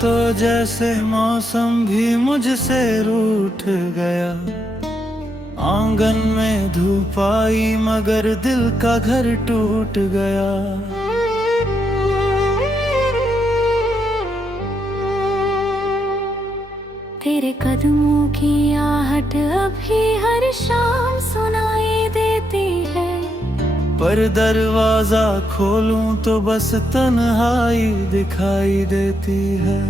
तो जैसे मौसम भी मुझसे रूठ गया। आंगन में धूप आई मगर दिल का घर टूट गया। तेरे कदमों की आहट अभी हर शाम सुनाई देती है। पर दरवाजा खोलूं तो बस तन्हाई दिखाई देती है।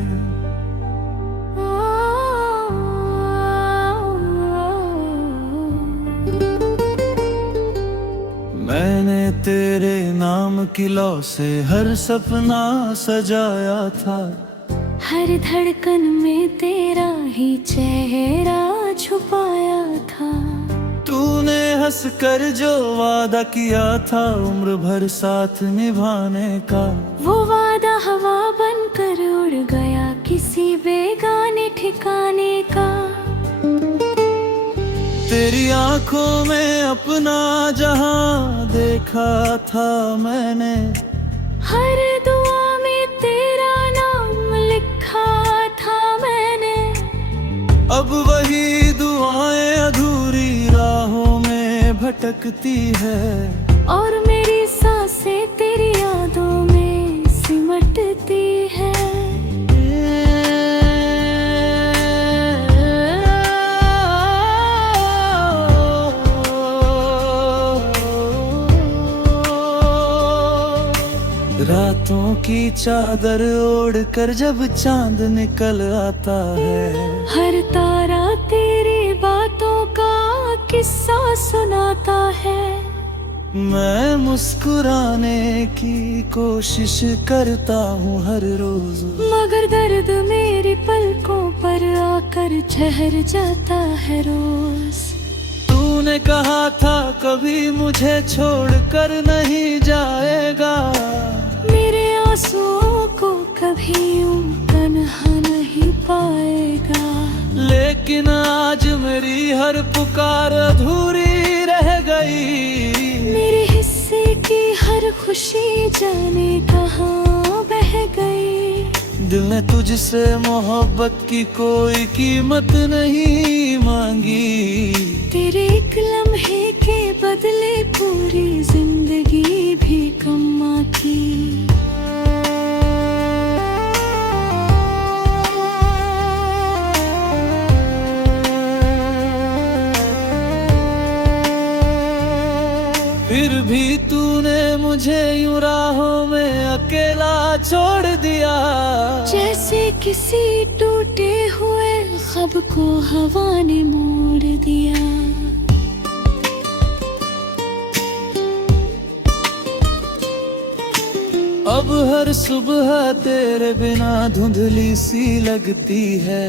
मैंने तेरे नाम की लौ से हर सपना सजाया था। हर धड़कन में तेरा ही चेहरा छुपाया था। तूने हंस कर जो वादा किया था उम्र भर साथ निभाने का, वो वादा हवा बनकर उड़ गया किसी बेगाने ठिकाने का। तेरी आंखों में अपना जहां देखा था मैंने। हर दुआ में तेरा नाम लिखा था मैंने। अब वही दुआएं अधूरी राहों में भटकती है। और मेरी सांसें तेरी यादों में सिमटती है। रातों की चादर ओढ़कर जब चांद निकल आता है। हर तारा तेरी बातों का किस्सा सुनाता है। मैं मुस्कुराने की कोशिश करता हूँ हर रोज, मगर दर्द मेरी पलकों पर आकर ठहर जाता है रोज। तूने कहा था कभी मुझे छोड़कर नहीं जाएगा। मेरे आंसुओं को कभी यूं तन्हा नहीं पाएगा। लेकिन आज मेरी हर पुकार अधूरी रह गई। मेरे हिस्से की हर खुशी जाने कहाँ बह गई। दिल ने तुझसे मोहब्बत की कोई कीमत नहीं मांगी। तेरे एक लम्हे के बदले पूरी जिंदगी भी कमा की। फिर भी तूने मुझे यूं राहों में अकेला छोड़ दिया। जैसे किसी टूटे हुए ख्वाब को हवा ने मोड़ दिया। अब हर सुबह तेरे बिना धुंधली सी लगती है।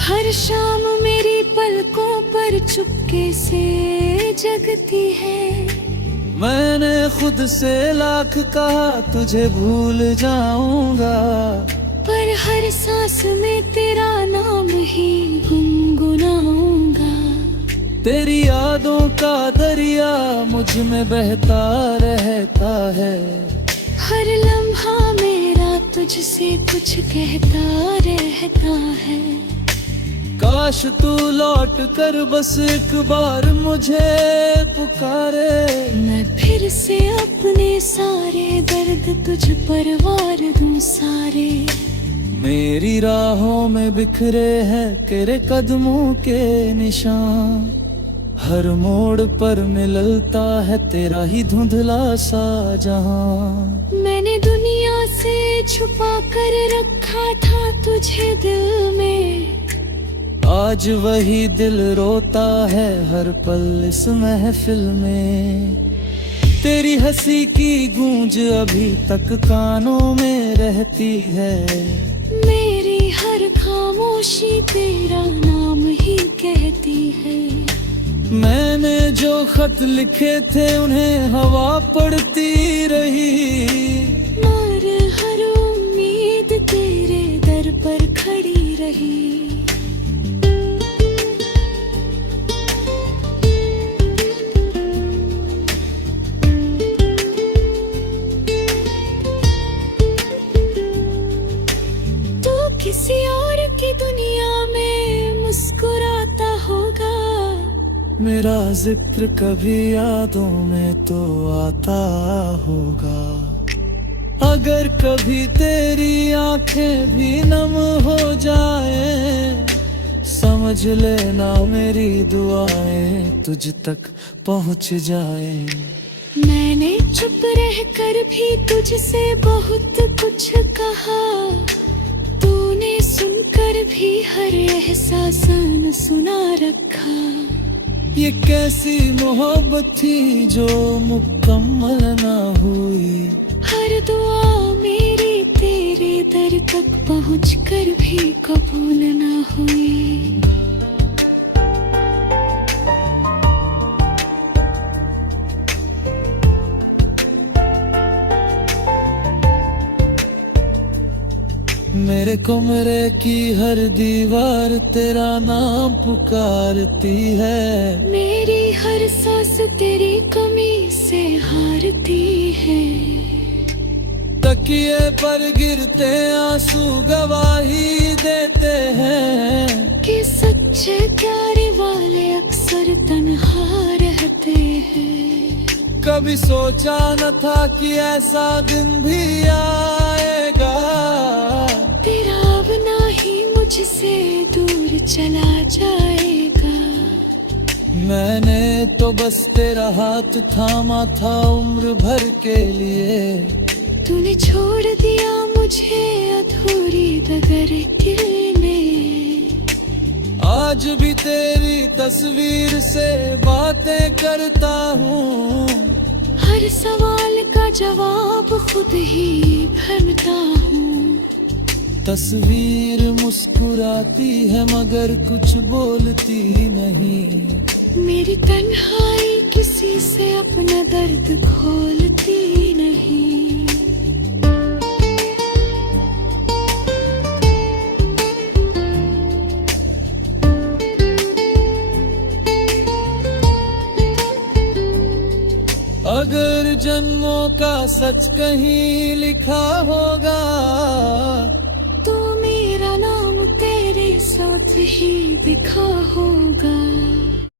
हर शाम मेरी पलकों पर चुपके से जगती है। मैंने खुद से लाख कहा तुझे भूल जाऊंगा, पर हर सांस में तेरा नाम ही गुनगुनाऊंगा। तेरी यादों का दरिया मुझ में बहता रहता है। हर लम्हा मेरा तुझसे कुछ कहता रहता है। काश तू लौट कर बस एक बार मुझे पुकारे। मैं फिर से अपने सारे दर्द तुझ पर वार दूं सारे। मेरी राहों में बिखरे हैं तेरे कदमों के निशान। हर मोड़ पर मिलता है तेरा ही धुंधला सा जहां। मैंने दुनिया से छुपा कर रखा था तुझे दिल में। आज वही दिल रोता है हर पल इस महफिल में। तेरी हंसी की गूंज अभी तक कानों में रहती है। मेरी हर खामोशी तेरा नाम ही कहती है। मैंने जो खत लिखे थे उन्हें हवा पढ़ती रही। मगर हर उम्मीद तेरे दर पर खड़ी रही। तू मेरा जिक्र कभी यादों में तो आता होगा। अगर कभी तेरी आंखें भी नम हो जाए, समझ लेना मेरी दुआएं तुझ तक पहुंच जाए। मैंने चुप रहकर भी तुझसे बहुत कुछ कहा, तूने सुनकर भी हर एहसास न सुना रखा। ये कैसी मोहब्बत थी जो मुकम्मल ना हुई। हर दुआ मेरी तेरे दर तक पहुंचकर भी कबूल ना हुई। मेरे कमरे की हर दीवार तेरा नाम पुकारती है। मेरी हर सांस तेरी कमी से हारती है। तकिए पर गिरते आंसू गवाही देते हैं कि सच्चे प्यारे वाले अक्सर तन्हा रहते हैं। कभी सोचा न था कि ऐसा दिन भी आएगा, तेरा अपना ही मुझसे दूर चला जाएगा। मैंने तो बस तेरा हाथ थामा था उम्र भर के लिए। तूने छोड़ दिया मुझे अधूरी डगर गिरने। आज भी तेरी तस्वीर से बातें करता हूँ। हर सवाल का जवाब खुद ही ढूंढता हूँ। तस्वीर मुस्कुराती है मगर कुछ बोलती नहीं। मेरी तन्हाई किसी से अपना दर्द खोलती नहीं। अगर जन्मों का सच कहीं लिखा होगा, तो मेरा नाम तेरे साथ ही लिखा होगा।